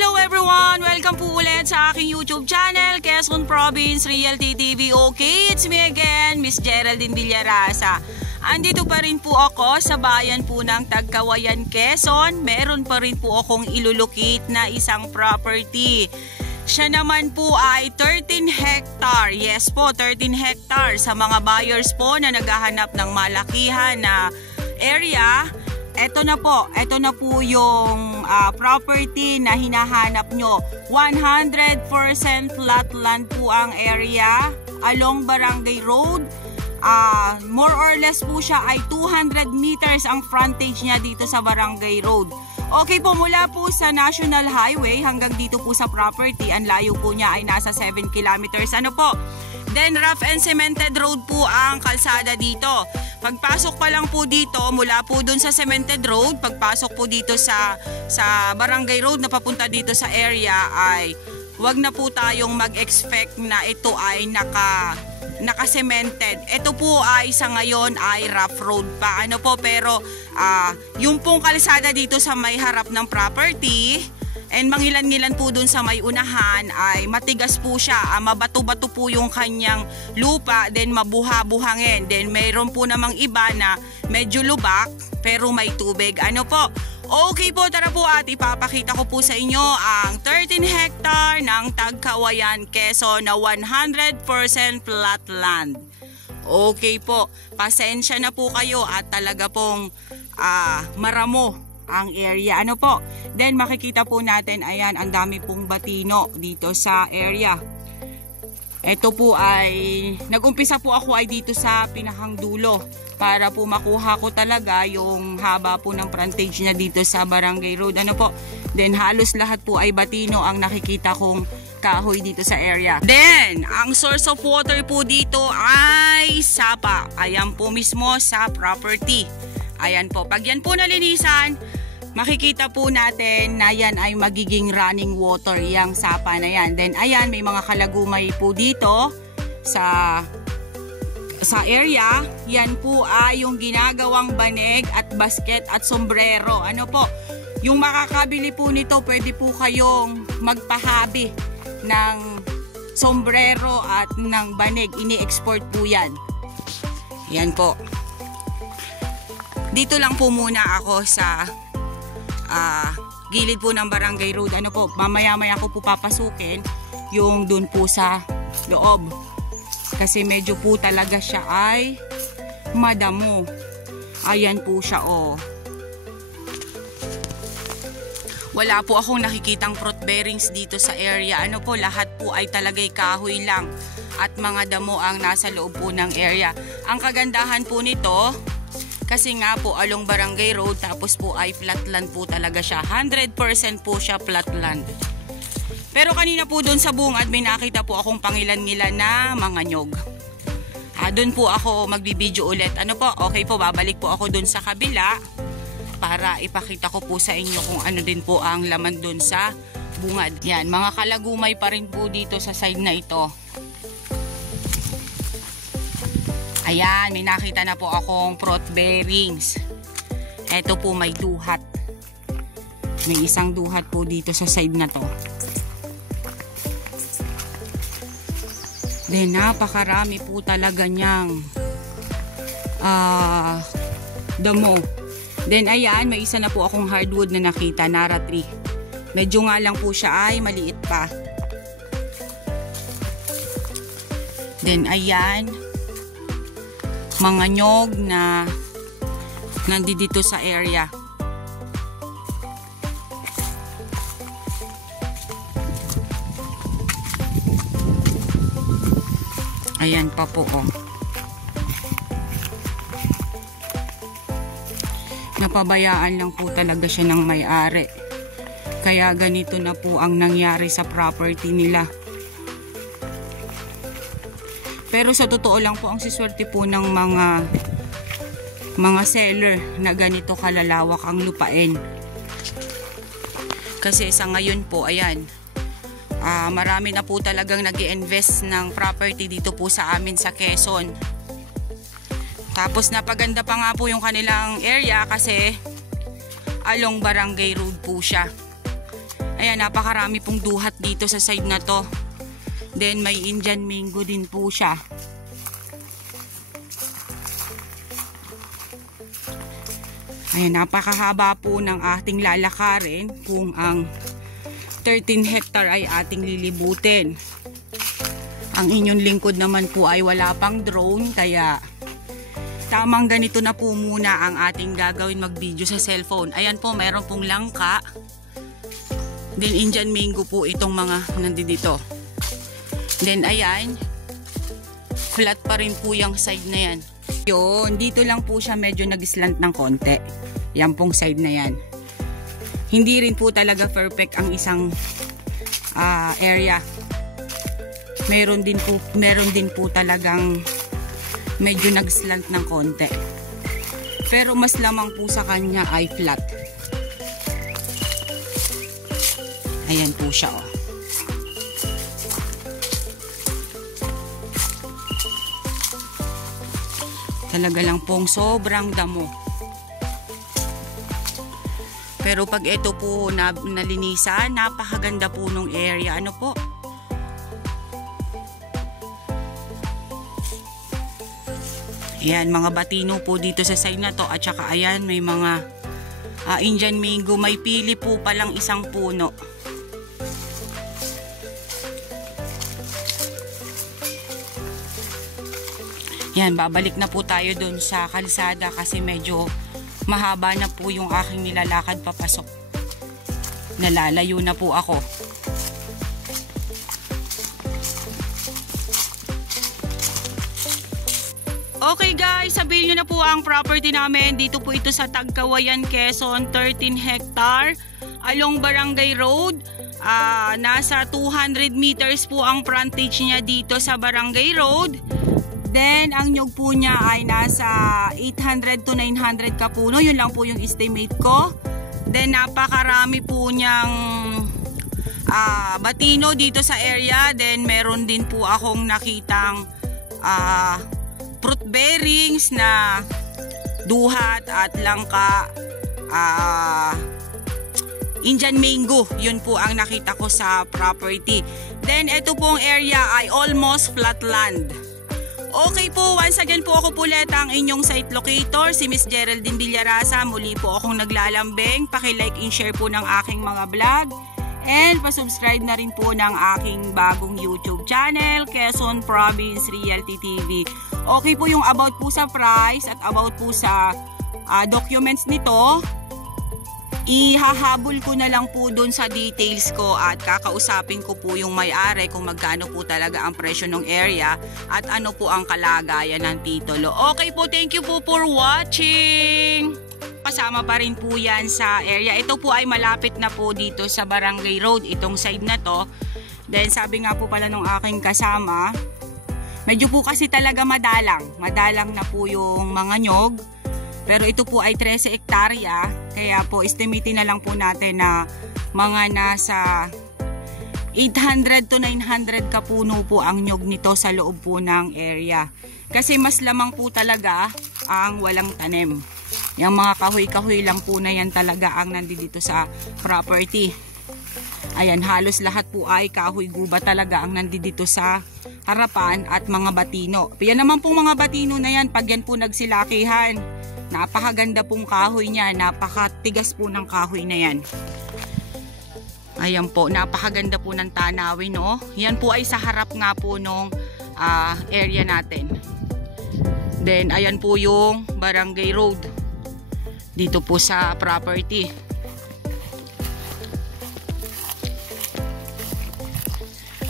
Hello everyone! Welcome po ulit sa aking YouTube channel, Quezon Province Realty TV. Okay, it's me again, Miss Geraldine Villarasa. Andito pa rin po ako sa bayan po ng Tagkawayan, Quezon. Meron pa rin po akong ilulukit na isang property. Siya naman po ay 13 hectare. Yes po, 13 hectare. Sa mga buyers po na naghahanap ng malakihan na area, ito na po yung property na hinahanap nyo. 100% flat land po ang area along Barangay Road. More or less po siya ay 200 meters ang frontage niya dito sa Barangay Road. Okay po, mula po sa National Highway hanggang dito po sa property, ang layo po niya ay nasa 7 kilometers. Ano po? Then rough and cemented road po ang kalsada dito. Pagpasok pa lang po dito, mula po dun sa cemented road, pagpasok po dito sa Barangay Road na papunta dito sa area, ay wag na po tayong mag-expect na ito ay naka-cemented. Ito po ay sa ngayon ay rough road pa. Ano po, pero yung pong kalsada dito sa may harap ng property, and mangilan-ngilan po dun sa may unahan ay matigas po siya. Mabato-bato po yung kanyang lupa, then mabuha-buhangin. Then mayroon po namang iba na medyo lubak pero may tubig. Ano po? Okay po, tara po at ipapakita ko po sa inyo ang 13 hectare ng Tagkawayan, Quezon na 100% flat land. Okay po, pasensya na po kayo at talaga pong maramo ang area. Ano po? Then makikita po natin, ayan, ang dami pong batino dito sa area. Ito po ay, nag-umpisa po ako ay dito sa pinakang dulo para po makuha ko talaga yung haba po ng frontage niya dito sa Barangay Road. Ano po? Then halos lahat po ay batino ang nakikita kong kahoy dito sa area. Then, ang source of water po dito ay sapa. Ayan po mismo sa property. Ayan po. Pag yan po nalinisan, makikita po natin na yan ay magiging running water, yung sapa na yan. Then ayan, may mga kalagumay po dito sa area. Yan po ay yung ginagawang banig at basket at sombrero. Ano po, yung makakabili po nito, pwede po kayong magpahabi ng sombrero at ng banig. Ini-export po yan. Yan po. Dito lang po muna ako sa gilid po ng Barangay Road. Ano po, mamaya-maya ko po papasukin yung dun po sa loob. Kasi medyo po talaga siya ay madamo. Ayan po siya, oh. Wala po akong nakikitang fruit bearings dito sa area. Ano po, lahat po ay talagay kahoy lang at mga damo ang nasa loob po ng area. Ang kagandahan po nito, kasi nga po along Barangay Road, tapos po ay flat land po talaga siya. 100% po siya flat land. Pero kanina po doon sa bungad may nakita po akong pangilan-ngilan na mga nyog. Doon po ako magbibideo ulit. Ano po? Okay po, babalik po ako doon sa kabila para ipakita ko po sa inyo kung ano din po ang laman doon sa bungad. Yan, mga kalagumay pa rin po dito sa side na ito. Ayan, may nakita na po akong fruit bearings. Ito po may duhat. May isang duhat po dito sa side na to. Then napakarami po talaga niyang damo. Then ayan, may isa na po akong hardwood na nakita, Nara tree. Medyo nga lang po siya ay maliit pa. Then ayan, mga nyog na nandito sa area. Ayan pa po, oh. Napabayaan lang po talaga siya ng may-ari. Kaya ganito na po ang nangyari sa property nila. Pero sa totoo lang po, ang siswerte po ng mga seller na ganito kalalawak ang lupain. Kasi sa ngayon po, ayan, marami na po talagang nag-i-invest ng property dito po sa amin sa Quezon. Tapos napaganda pa nga po yung kanilang area kasi along Barangay Road po siya. Ayan, napakarami pong duhat dito sa side na to. Then may Indian mango din po siya. Ayan, napakahaba po ng ating lalakarin kung ang 13 hectare ay ating lilibutin. Ang inyong lingkod naman po ay wala pang drone, kaya tamang ganito na po muna ang ating gagawin, mag-video sa cellphone. Ayan po, mayroon pong langka. Then Indian mango po itong mga nandito. Then ayan, flat pa rin po yung side na yan. Yun, dito lang po siya medyo nag-slant ng konti. Yan pong side na yan. Hindi rin po talaga perfect ang isang area. Meron din po talagang medyo nag-slant ng konti. Pero mas lamang po sa kanya ay flat. Ayan po siya, oh. Talaga lang pong sobrang damo. Pero pag ito po nalinisan, napakaganda po nung area. Ano po? Ayan, mga batino po dito sa side na to. At saka ayan, may mga Indian mango. May pili po palang isang puno. Yan, babalik na po tayo dun sa kalsada kasi medyo mahaba na po yung aking nilalakad papasok. Nalalayo na po ako. Okay guys, sabihin nyo na po ang property namin. Dito po ito sa Tagkawayan, Quezon, 13 hectare along Barangay Road. Nasa 200 meters po ang frontage niya dito sa Barangay Road. Then, ang nyug po niya ay nasa 800 to 900 kapuno. Yun lang po yung estimate ko. Then, napakarami po niyang batino dito sa area. Then, meron din po akong nakitang fruit bearings na duhat at langka, Indian mango. Yun po ang nakita ko sa property. Then, ito pong area ay almost flat land. Okay po, once again po ako ulit ang inyong site locator, si Miss Geraldine Villarasa. Muli po akong naglalambing. Paki-like and share po ng aking mga vlog. And pasubscribe na rin po ng aking bagong YouTube channel, Quezon Province Realty TV. Okay po yung about po sa price at about po sa documents nito. Ihahabol ko na lang po dun sa details ko at kakausapin ko po yung may-ari kung magkano po talaga ang presyo ng area at ano po ang kalagayan ng titulo. Okay po, thank you po for watching! Kasama pa rin po yan sa area. Ito po ay malapit na po dito sa Barangay Road, itong side na to. Then sabi nga po pala ng aking kasama, medyo po kasi talaga madalang na po yung mga nyog. Pero ito po ay 13 hektarya, kaya po estimating na lang po natin na mga nasa 800 to 900 kapuno po ang nyog nito sa loob po ng area. Kasi mas lamang po talaga ang walang tanim. Yung mga kahoy-kahoy lang po na yan talaga ang nandito sa property. Ayan, halos lahat po ay kahoy guba talaga ang nandito sa harapan at mga batino. Yan naman pong mga batino na yan, pag yan po nagsilakihan, napakaganda pong kahoy niya, napakatigas po ng kahoy na yan. Ayan po, napakaganda po ng tanawin, no? Yan po ay sa harap nga po nung area natin. Then, ayan po yung Barangay Road. Dito po sa property.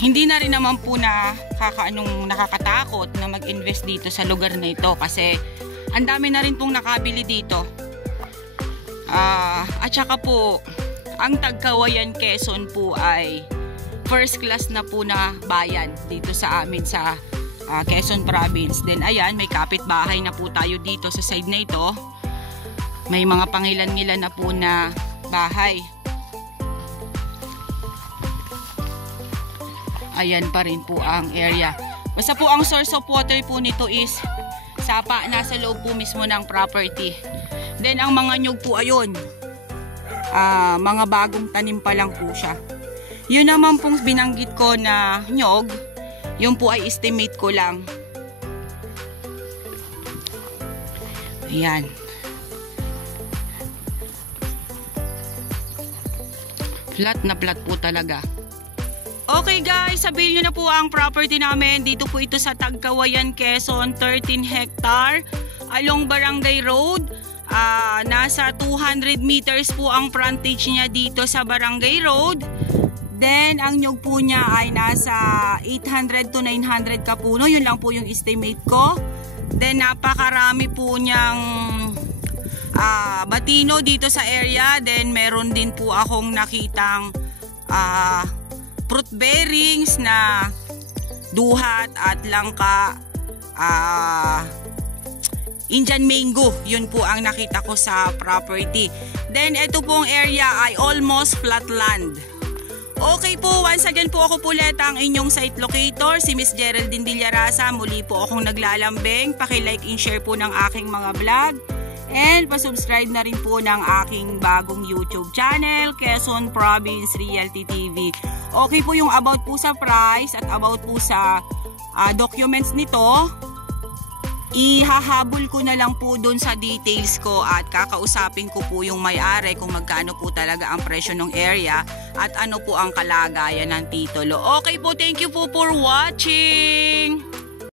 Hindi na rin naman po nakakatakot na mag-invest dito sa lugar na ito kasi ang dami na rin pong nakabili dito. At saka po, ang Tagkawayan, Quezon po ay first class na po na bayan dito sa amin sa Quezon Province. Then ayan, may kapitbahay na po tayo dito sa side na ito. May mga pangilan-ngilan na po na bahay. Ayan pa rin po ang area. Basta po ang source of water po nito is sapa, nasa loob po mismo ng property. Then ang mga nyug po ayun. mga bagong tanim pa lang po siya. Yun naman pong binanggit ko na nyog, yun po ay estimate ko lang. Ayan. Flat na flat po talaga. Okay guys, sabihin nyo na po ang property namin. Dito po ito sa Tagkawayan, Quezon, 13 hectare along Barangay Road. Nasa 200 meters po ang frontage niya dito sa Barangay Road. Then ang nyug po niya ay nasa 800 to 900 kapuno. Yun lang po yung estimate ko. Then napakarami po niyang batino dito sa area. Then meron din po akong nakitang fruit bearings na duhat at langka, Indian mango. Yun po ang nakita ko sa property. Then ito pong area ay almost flat land. Okay po, once again po ako ulit ang inyong site locator, si Miss Geraldine Villarasa. Muli po akong naglalambing. Paki-like and share po ng aking mga vlog. And pasubscribe na rin po ng aking bagong YouTube channel, Quezon Province Realty TV. Okay po yung about po sa price at about po sa documents nito. Ihahabol ko na lang po dun sa details ko at kakausapin ko po yung may-ari kung magkano po talaga ang presyo ng area at ano po ang kalagayan ng titulo. Okay po, thank you po for watching!